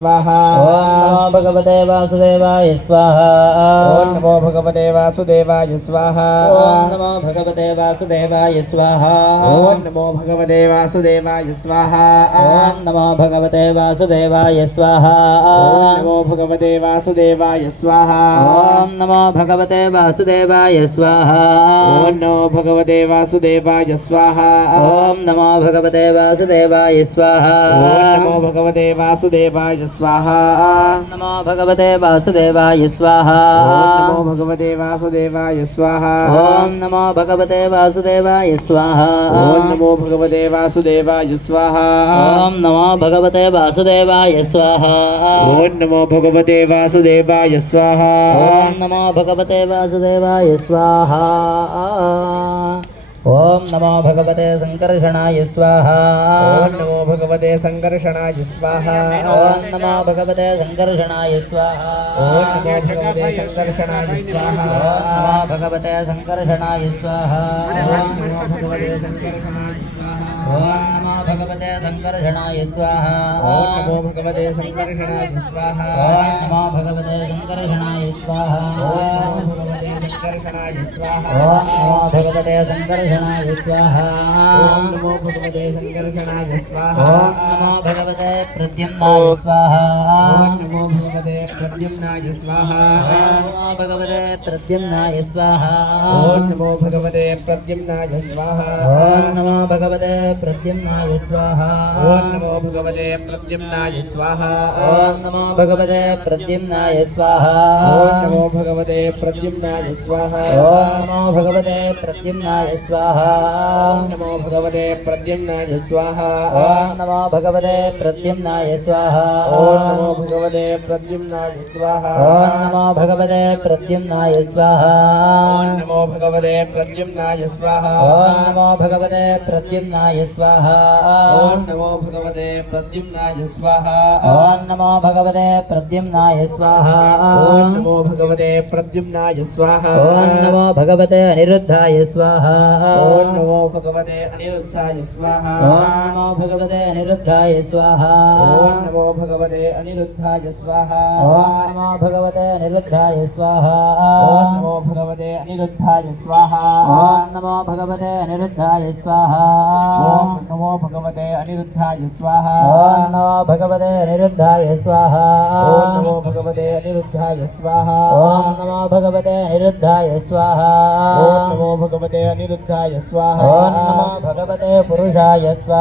स्वाहा। ओम नमो भगवते वासुदेवाय स्वाहा। ओम नमो भगवते वासुदेवाय स्वाहा। ओम नमो भगवते वासुदेवाय स्वाहा। ओम नमो भगवते वासुदेवाय स्वाहा। ओम नमो भगवते वासुदेवाय स्वाहा। ओम नमो भगवते वासुदेवाय स्वाहा। ओम नमो भगवते वासुदेवाय स्वाहा। ओम नमो भगवते वासुदेवाय स्वाहा। ओम नमो भगवते वासुदेवाय स्वाहा। ओम नमो भगवते वासुदेवाय स्वाहा। नमो भगवते वासुदेवाय स्वाहा। ओम नमो भगवते वासुदेवाय स्वाहा। ओम नमो भगवते वासुदेवाय स्वाहा। ओम नमो भगवते वासुदेवाय स्वाहा। ओम नमो भगवते वासुदेवाय स्वाहा। ओम नमो भगवते वासुदेवाय स्वाहा। ओम नमो भगवते वासुदेवाय स्वाहा। ओम नमो भगवते संकर्षणाय स्वाहा। ओम नमो भगवते संकर्षणाय स्वाहा। ओम नमो भगवते संकर्षणाय स्वाहा। ओम नमो भगवते संकर्षणाय स्वाहा। ओम नमो भगवते संकर्षणाय स्वाहा। ओम नमो भगवते संकर्षणाय स्वाहा। ओम नमो भगवते संकर्षणाय स्वाहा। ओम नमो भगवते संकर्षणाय स्वाहा। ओम नमो भगवते संकर्षणाय स्वाहा। ओम नमो भगवते संकर्षणाय स्वाहा। ओम नमो भगवते संकर्षणाय स्वाहा। ओम नमो भगवते संकर्षणाय स्वाहा। ओम नमो भगवते प्रद्युम्नाय स्वाहा। ओम नमो भगवते प्रद्युम्नाय स्वाहा। ओम नमो भगवते प्रद्युम्नाय स्वाहा। ओम नमो भगवते प्रद्युम्नाय स्वाहा। ओम नमो भगवते प्रद्युम्नाय स्वाहा। ओम नमो भगवते प्रद्युम्नाय स्वाहा। ओम नमो भगवते प्रद्युम्नाय स्वाहा। ओम नमो भगवते प्रद्युम्नाय स्वाहा। ओम नमो भगवते प्रद्युम्नाय स्वाहा। ओम नमो भगवते प्रद्युम्नाय स्वाहा। ओम नमो भगवते प्रद्युम्नाय स्वाहा। ओम नमो भगवते प्रद्युम्नाय स्वाहा। ओम नमो भगवते प्रद्युम्नाय स्वाहा। ओम नमो भगवते प्रद्युम्नाय स्वाहा। ओम नमो भगवते प्रद्युम्नाय स्वाहा। ओम नमो भगवते प्रद्युम्नाय स्वाहा। ओम नमो भगवते प्रद्युम्नाय स्वाहा। ओम नमो भगवते प्रद्युम्नाय स्वाहा। ओम नमो भगवते अनिरुद्धाय स्वाहा। ओम नमो भगवते अनिरुद्धाय स्वाहा। ओम नमो भगवते अनिरुद्धाय स्वाहा। ओम नमो भगवते अनिरुद्धाय स्वाहा। ओम नमो भगवते अनिरुद्धाय स्वाहा। ओम नमो भगवते अनिरुद्धाय स्वाहा। ओम नमो भगवते अनिरुद्धाय स्वाहा। ओम नमो भगवते अनिरुद्धाय स्वाहा। ओम नमो भगवते अनिरुद्धाय स्वाहा। ओम नमो भगवते अनिरुद्धाय स्वाहा। ओम नमो भगवते अनिरुद्धाय स्वाहा। ओम नमो भगवते अनिरुद्धाय स्वाहा। ओम नमो भगवते पुरुषाय स्वाहा।